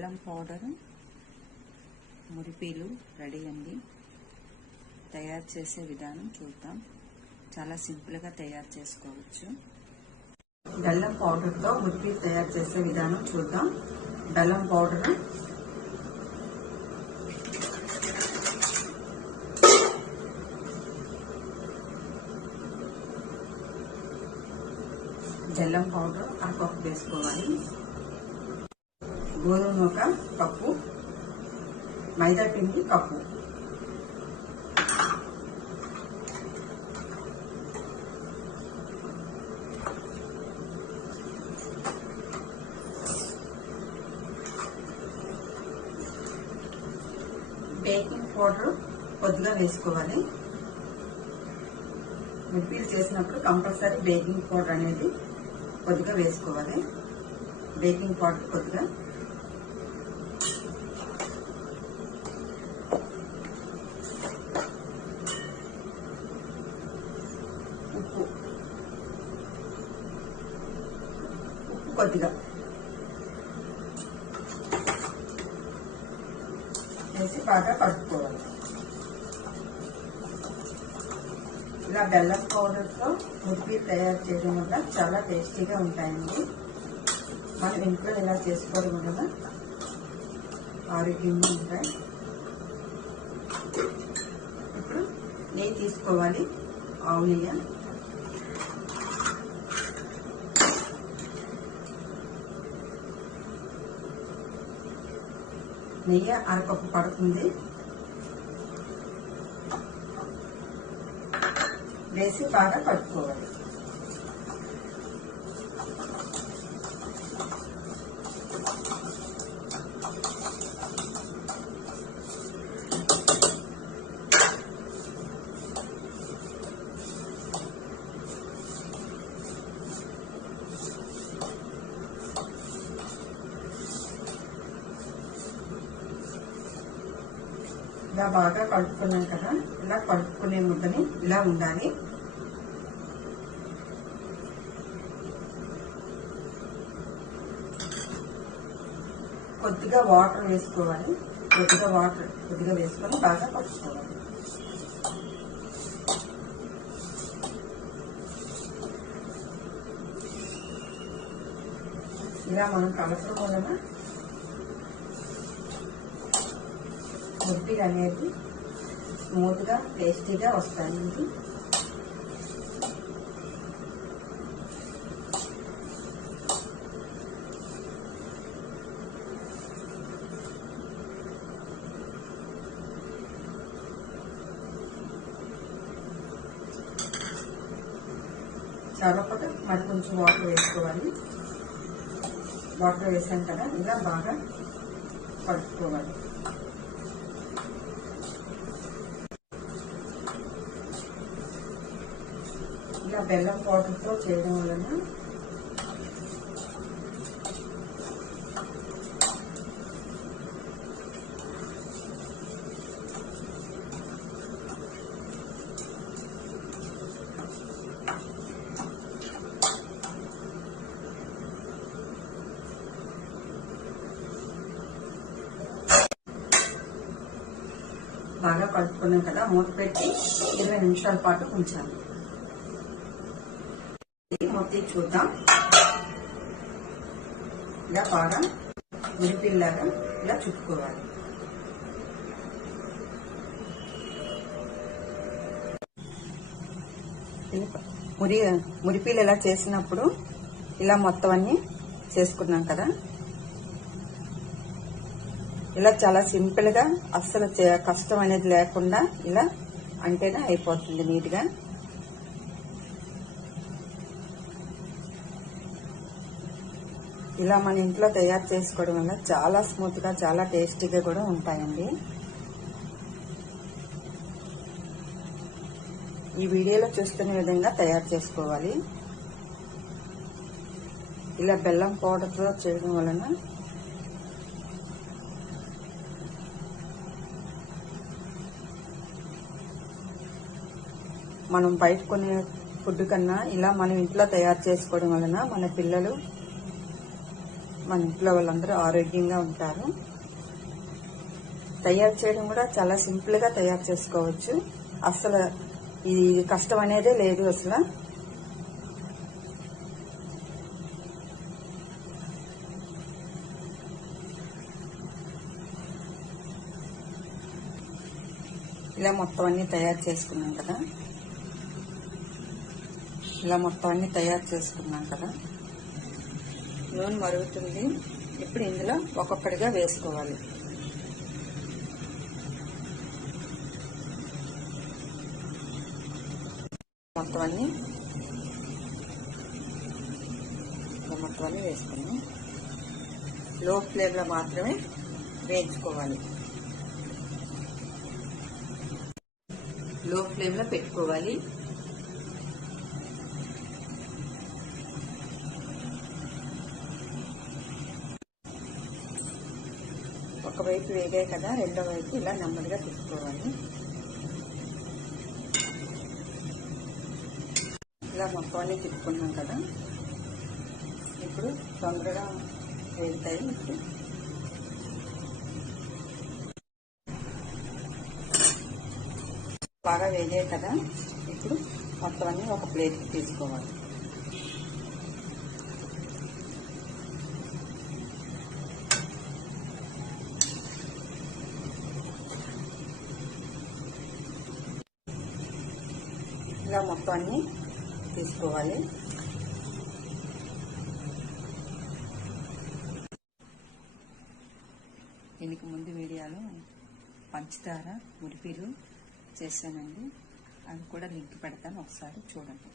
బెల్లం powder, మురిపీలు ready అండి. తయారు చేసే విధానం చూద్దాం. చాలా సింపుల్గా తయారు చేసుకోవచ్చు. బెల్లం పౌడర్తో మురిపీలు తయారు చేసే విధానం చూద్దాం. బెల్లం పౌడర్ అరకప్పు వేసుకోవాలి. గోధుమ నూక కప్పు, మైదా పిండి కప్పు, బేకింగ్ పౌడర్ కొద్దిగా వేసుకోవాలి. మురిపీలు చేసినప్పుడు కంపల్సరీ బేకింగ్ పౌడర్ అనేది కొద్దిగా వేసుకోవాలి. బేకింగ్ పౌడర్ కొద్దిగా, ఉప్పు కొద్దిగా వేసి బాగా కలుపుకోవాలి. ఇలా బెల్లం పౌడర్తో మురిపీలు తయారు చేయడం వల్ల చాలా టేస్టీగా ఉంటాయండి. మనం ఇంట్లో ఇలా చేసుకోవడం వల్ల ఆరోగ్యంగా ఉంటాయి. ఇప్పుడు నెయ్యి తీసుకోవాలి. ఆవు నెయ్యి, నెయ్యి అరకప్పు పడుతుంది. వేసి బాగా కలుపుకోవాలి. ఇలా బాగా కలుపుకున్నాం కదా, ఇలా కలుపుకునే ముద్దని ఇలా ఉండాలి. కొద్దిగా వాటర్ వేసుకోవాలి. కొద్దిగా వేసుకొని బాగా కలుపుకోవాలి. ఇలా మనం కలపడం వలన మురిపీలు అనేది స్మూత్ గా టేస్టీగా వస్తాయండి. చాలకపోతే మరి కొంచెం వాటర్ వేసుకోవాలి. వాటర్ వేసాం కదా, ఇలా బాగా కలుపుకోవాలి. ఇలా బెల్లం పౌడర్తో చేయడం వలన బాగా కలుపుకున్నాం కదా, మూత పెట్టి 20 నిమిషాల పాటు ఉంచాలి. మూత చూద్దాం. ఇలా బాగా మురిపీల్లాగా ఇలా చుట్టుకోవాలి. మురిపీలు ఇలా చేసినప్పుడు ఇలా మొత్తం అన్ని చేసుకున్నాం కదా, ఇలా చాలా సింపుల్ గా అస్సలు కష్టం అనేది లేకుండా ఇలా అంటేనే అయిపోతుంది నీట్గా. ఇలా మన ఇంట్లో తయారు చేసుకోవడం వల్ల చాలా స్మూత్ గా చాలా టేస్టీగా కూడా ఉంటాయండి. ఈ వీడియోలో చూస్తున్న విధంగా తయారు చేసుకోవాలి. ఇలా బెల్లం పౌడర్తో చేయడం వలన మనం బయట కొనే ఫుడ్ కన్నా ఇలా మనం ఇంట్లో తయారు చేసుకోవడం వలన మన పిల్లలు మన ఇంట్లో వాళ్ళందరూ ఆరోగ్యంగా ఉంటారు. తయారు చేయడం కూడా చాలా సింపుల్ గా తయారు చేసుకోవచ్చు. అసలు ఇది కష్టం అనేదే లేదు అసలు. ఇలా మొత్తం అన్ని తయారు చేసుకున్నాం కదా. నూనె మరుగుతుంది. ఇప్పుడు ఇందులో ఒక్కొక్కటిగా వేసుకోవాలి. మొత్తం అన్ని వేసుకున్నాం. లో ఫ్లేమ్లో మాత్రమే వేయించుకోవాలి. లో ఫ్లేమ్లో పెట్టుకోవాలి. ఒకవైపు వేగాయి కదా, రెండో వైపు ఇలా నెమ్మదిగా తిప్పుకోవాలి. ఇలా మొత్తం అన్ని తిప్పుకున్నాం కదా. ఇప్పుడు తొందరగా వేగుతాయి. ఇప్పుడు బాగా వేగాయి కదా. ఇప్పుడు మొత్తం అన్ని ఒక ప్లేట్కి తీసుకోవాలి. ఇలా మొత్తం అన్ని తీసుకోవాలి. దీనికి ముందు వీడియోలో పంచదార మురిపిలు చేశానండి. అది కూడా లింక్ పెడతాను, ఒకసారి చూడండి.